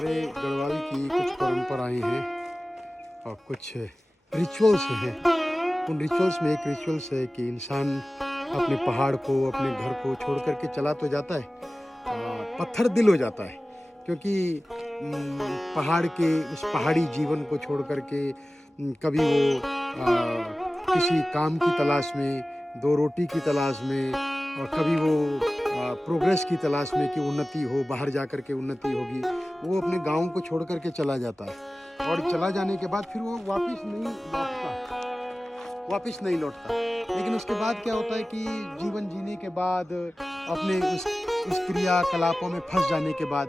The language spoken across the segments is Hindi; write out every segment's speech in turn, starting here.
हमारे गढ़वाल की कुछ परंपराएं हैं और कुछ रिचुअल्स हैं। उन रिचुअल्स में एक रिचुअल्स है कि इंसान अपने पहाड़ को, अपने घर को छोड़ करके चला तो जाता है, पत्थर दिल हो जाता है, क्योंकि पहाड़ के उस पहाड़ी जीवन को छोड़ करके कभी वो किसी काम की तलाश में, दो रोटी की तलाश में, और कभी वो प्रोग्रेस की तलाश में कि उन्नति हो, बाहर जा कर के उन्नति होगी, वो अपने गांव को छोड़ करके चला जाता है। और चला जाने के बाद फिर वो वापस नहीं लौटता। लेकिन उसके बाद क्या होता है कि जीवन जीने के बाद, अपने उस क्रियाकलापों में फंस जाने के बाद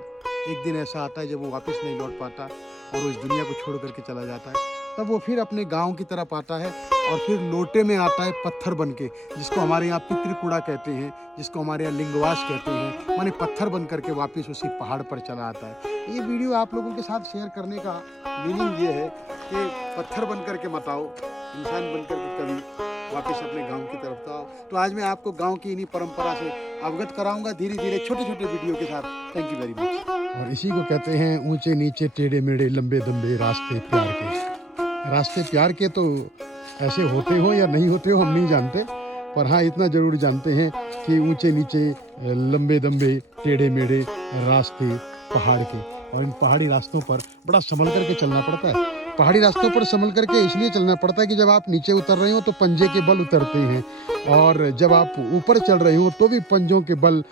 एक दिन ऐसा आता है जब वो वापस नहीं लौट पाता और उस दुनिया को छोड़ करके चला जाता है। तब वो फिर अपने गांव की तरफ आता है और फिर लोटे में आता है पत्थर बन के, जिसको हमारे यहाँ पितृकुड़ा कहते हैं, जिसको हमारे यहाँ लिंगवास कहते हैं, माने पत्थर बन करके वापस उसी पहाड़ पर चला आता है। ये वीडियो आप लोगों के साथ शेयर करने का मीनिंग ये है कि पत्थर बन करके मत आओ, इंसान बन करके कभी वापस अपने गांव की तरफ आओ। तो आज मैं आपको गांव की इन्हीं परंपरा से अवगत कराऊंगा, धीरे धीरे छोटे छोटे वीडियो के साथ। Thank you very much. और इसी को कहते हैं ऊंचे नीचे टेढ़े मेढ़े लंबे दम्बे रास्ते प्यार के। रास्ते प्यार के तो ऐसे होते हो या नहीं होते हो हम नहीं जानते, पर हाँ इतना जरूर जानते हैं कि ऊंचे नीचे लंबे दम्बे टेढ़े मेढ़े रास्ते पहाड़ के। और इन पहाड़ी रास्तों पर बड़ा संभल करके चलना पड़ता है। पहाड़ी रास्तों पर संभल करके इसलिए चलना पड़ता है कि जब आप नीचे उतर रहे हो तो पंजे के बल उतरते हैं, और जब आप ऊपर चढ़ रहे हो तो भी पंजों के बल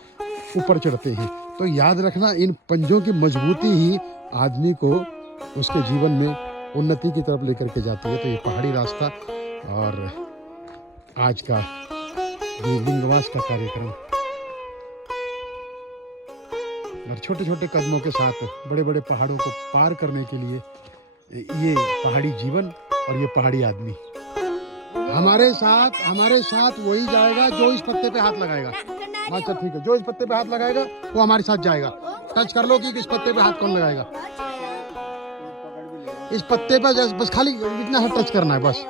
ऊपर चढ़ते हैं। तो याद रखना, इन पंजों की मजबूती ही आदमी को उसके जीवन में उन्नति की तरफ लेकर के जाती है। तो ये पहाड़ी रास्ता और आज का ये लिंगवास का कार्यक्रम, और छोटे छोटे कदमों के साथ बड़े बड़े पहाड़ों को पार करने के लिए ये पहाड़ी जीवन और ये पहाड़ी आदमी हमारे साथ वही जाएगा जो इस पत्ते पे हाथ लगाएगा। अच्छा ठीक है, जो इस पत्ते पे हाथ लगाएगा वो हमारे साथ जाएगा। टच कर लो कि इस पत्ते पे हाथ कौन लगाएगा। इस पत्ते पे बस खाली इतना हाथ टच करना है, बस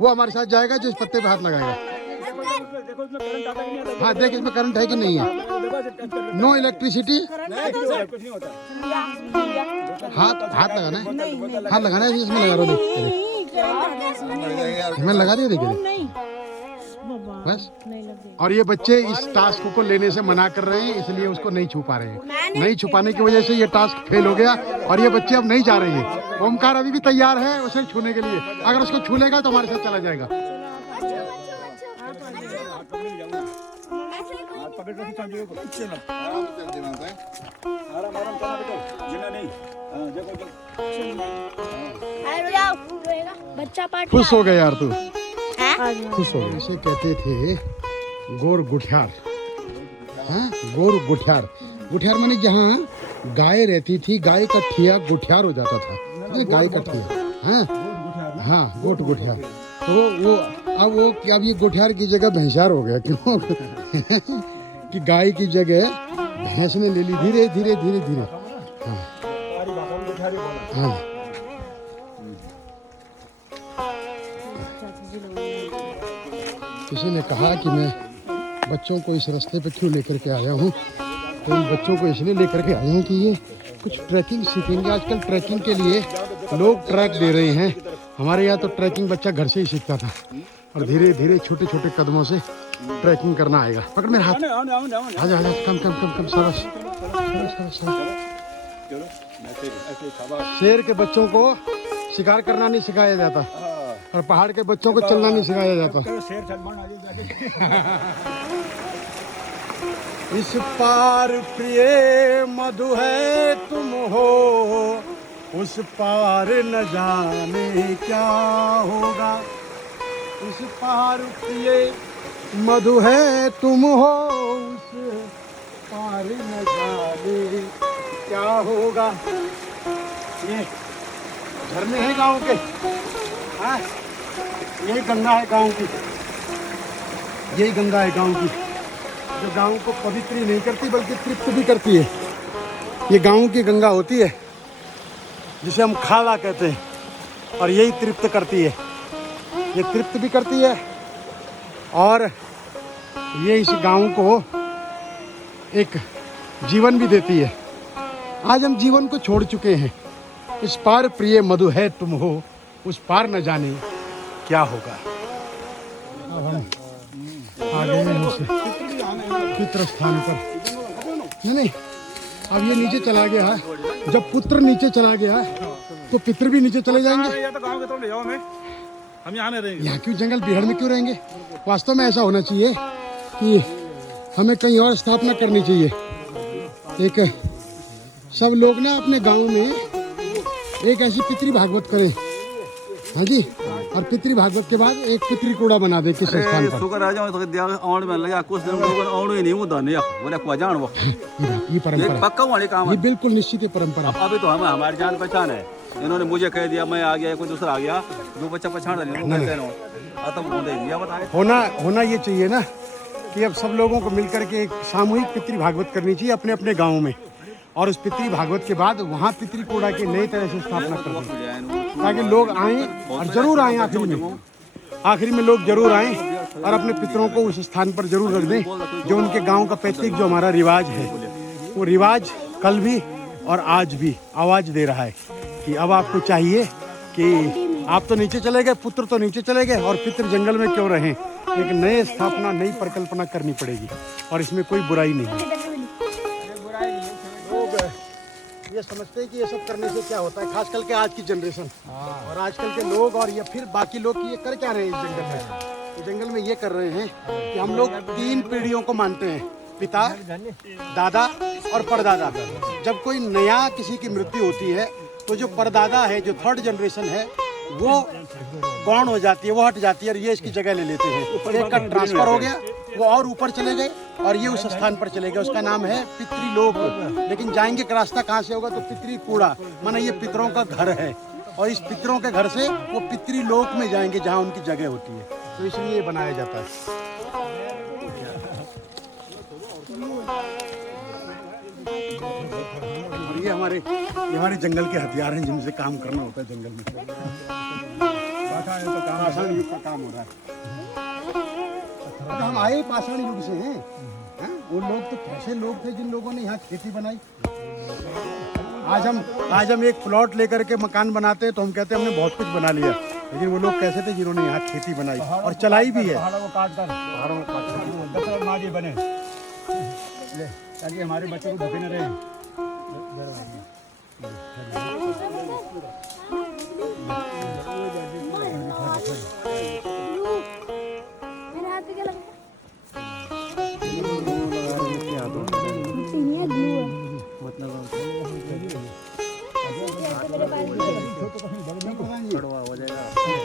वो हमारे साथ जाएगा जो इस पत्ते पे हाथ लगाएगा। हाँ देख इसमें करंट है कि नहीं है। No electricity. हाथ लगाना है, हाथ लगाना है, इसमें लगा दो। इसमें लगा दिया, देखिए बस। और ये बच्चे इस टास्क को लेने से मना कर रहे हैं, इसलिए उसको नहीं छू पा रहे हैं। नहीं छुपाने की वजह से ये टास्क फेल हो गया और ये बच्चे अब नहीं जा रहे हैं। ओमकार अभी भी तैयार है उसे छूने के लिए, अगर उसको छू लेगा तो हमारे साथ चला जाएगा। खुश हो गए यार तू, खुश हो गए। इसे कहते थे गोर गुठियार। हाँ गोर गुठियार, गुठियार माने जहाँ गाय रहती थी, गाय का ठिया गुठियार हो जाता था। गाय का ठिया, हाँ गोट गुठियार। तो वो अब ये गुठियार की जगह भैंसार हो गया। क्यों? कि गाय की जगह भैंस ने ले ली धीरे धीरे धीरे धीरे। हाँ किसी ने कहा कि मैं बच्चों को इस रास्ते पे क्यों लेकर के आया हूँ, तो इन बच्चों को इसलिए लेकर के आया हूँ कि ये कुछ ट्रैकिंग सीखेंगे। आजकल ट्रैकिंग के लिए लोग ट्रैक दे रहे हैं। हमारे यहाँ तो ट्रैकिंग बच्चा घर से ही सीखता था, और धीरे धीरे छोटे छोटे कदमों से ट्रैकिंग करना आएगा। पकड़ मेरे हाथ, आजा आजा, कम कम कम कम, सरस। शेर के बच्चों को शिकार करना नहीं सिखाया जाता, और पहाड़ के बच्चों को चलना नहीं सिखाया जाता। इस पार प्रिय मधु है तुम हो, उस पार न जाने क्या होगा। उस पार प्रिय मधु है तुम हो, उस पार न जाने क्या होगा। ये झरने हैं गांव के, हाँ यही गंगा है गांव की, यही गंगा है गांव की, जो गांव को पवित्र ही नहीं करती बल्कि तृप्त भी करती है। ये गांव की गंगा होती है जिसे हम खाला कहते हैं, और यही तृप्त करती है। ये तृप्त भी करती है और ये इस गांव को एक जीवन भी देती है। आज हम जीवन को छोड़ चुके हैं। इस पार प्रिय मधु है तुम हो, उस पार न जाने क्या होगा। आ गए हैं उस पितृ स्थान पर। नहीं, अब ये नीचे चला गया है। जब पुत्र नीचे चला गया तो पितृ भी नीचे चले जाएंगे। हम यहाँ नहीं रहेंगे। यहाँ क्यों, जंगल बिहार में क्यों रहेंगे? वास्तव में ऐसा होना चाहिए कि हमें कहीं और स्थापना करनी चाहिए। एक सब लोग ना अपने गांव में एक ऐसी पितृ भागवत करें, हाँ जी, और पितृ भागवत के बाद एक पितृ कूड़ा बना दे किस स्थान पर। ये परंपरा, ये बिल्कुल निश्चित है परंपरा। अभी तो हमारी जान पहचान है। इन्होंने मुझे कह दिया, मैं आ गया, कोई दूसरा आ गया, दो बच्चा पछाड़ होना ये चाहिए ना कि अब सब लोगों को मिलकर के एक सामूहिक पितृ भागवत करनी चाहिए अपने अपने गाँव में, और उस पितृ भागवत के बाद वहाँ पितृ कूड़ा की नई तरह से स्थापना कर दें, ताकि लोग आएँ और जरूर आएँ। आखिरी में लोग जरूर आएँ और अपने पितरों को उस स्थान पर जरूर रख दें जो उनके गांव का पैतृक जो हमारा रिवाज है। वो रिवाज कल भी और आज भी आवाज़ दे रहा है कि अब आपको चाहिए कि आप तो नीचे चले गए, पुत्र तो नीचे चले गए, और पितृ जंगल में क्यों रहें। एक नए स्थापना, नई परिकल्पना करनी पड़ेगी, और इसमें कोई बुराई नहीं है। ये समझते हैं कि ये सब करने से क्या होता है, खास करके आज की जनरेशन और आजकल के लोग, और ये फिर बाकी लोग ये कर क्या रहे हैं इस जंगल में। इस जंगल में ये कर रहे हैं कि हम लोग 3 पीढ़ियों को मानते हैं, पिता, दादा और परदादा। जब कोई नया किसी की मृत्यु होती है तो जो परदादा है, जो 3rd जनरेशन है, वो गौण हो जाती है, वो हट जाती है और ये इसकी जगह ले लेते हैं। एक का ट्रांसफर हो गया, वो और ऊपर चले गए और ये उस स्थान पर चले गए। उसका नाम है पितृलोक। लेकिन जाएंगे का रास्ता कहाँ से होगा? तो पितृ कूड़ा, माना ये पितरों का घर है, और इस पितरों के घर से वो पितृलोक में जाएंगे जहाँ उनकी जगह होती है। तो इसलिए ये बनाया जाता है। और ये हमारे जंगल के हथियार हैं जिनसे काम करना होता है जंगल में। पाषाण युग का काम हो रहा है। तो हम आए पाषाण युग से हैं। वो लोग तो कैसे लोग थे जिन लोगों ने यहाँ खेती बनाई। आज हम एक प्लॉट लेकर के मकान बनाते हैं तो हम कहते हैं हमने बहुत कुछ बना लिया, लेकिन वो लोग कैसे थे जिन्होंने यहाँ खेती बनाई और चलाई भी है। पहाड़ों में काट बने ताकि हमारे बच्चों को भूखे न रहे।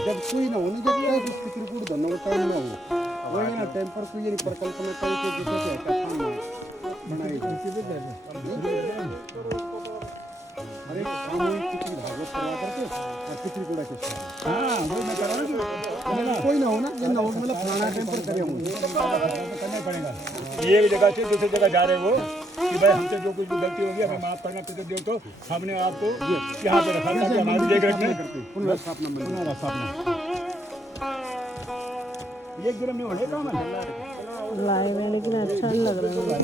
जब कोई ना होने जब तक पितृकूट धन का टाइम ना हो, वही ना टाइम पर कोई परिकल्पना करके जिसे बनाई अरे सामूहिक पितृ भागवत करवा करके और पितृकूड़ा के साथ। हाँ वही मैं कर रहा हूँ। कोई ना हो ना, इन ना हो मतलब पुराना टाइम पर करे होंगे, करना पड़ेगा। ये जगह से दूसरी जगह जा रहे हो कि भाई हमसे जो कुछ भी गलती होगी हमें माफ करना, पितृ देव तो हमने आपको यहाँ पे रखा था, हमारी देख रखने पुनर्स्थापना। एक दिन में होने काम है लाए में, लेकिन अच्छा नहीं लग रहा है।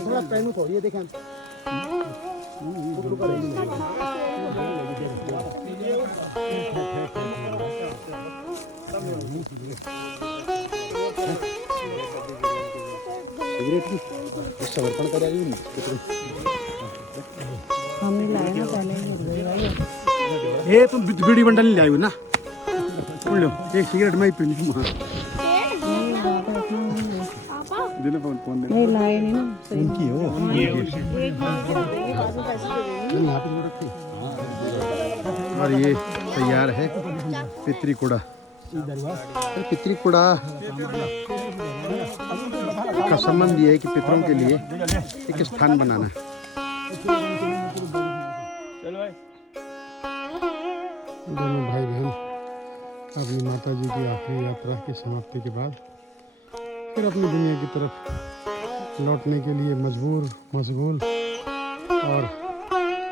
थोड़ा पहनू थोड़ी है, देखें सिगरेट की समर्पण करेगी। हमने लाया ना पहले। ये तुम बीड़ी बंडल नहीं लाई हो ना, सुन लो एक सिगरेट में ही पी लूँ। नहीं लाए नहीं ना, उनकी हो यहाँ पे रखी। और ये तैयार है पितृकूड़ा। पितृकूड़ा का संबंध ये है कि पितरों के लिए एक स्थान बनाना। दोनों भाई बहन अपनी माता जी की आखिरी यात्रा की समाप्ति के बाद फिर अपनी दुनिया की तरफ लौटने के लिए मजबूर, मशगूल और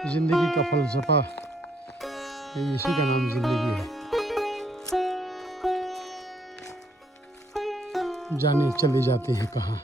जिंदगी का फलसफा, इसी का नाम जिंदगी है। जाने चले जाते हैं कहाँ।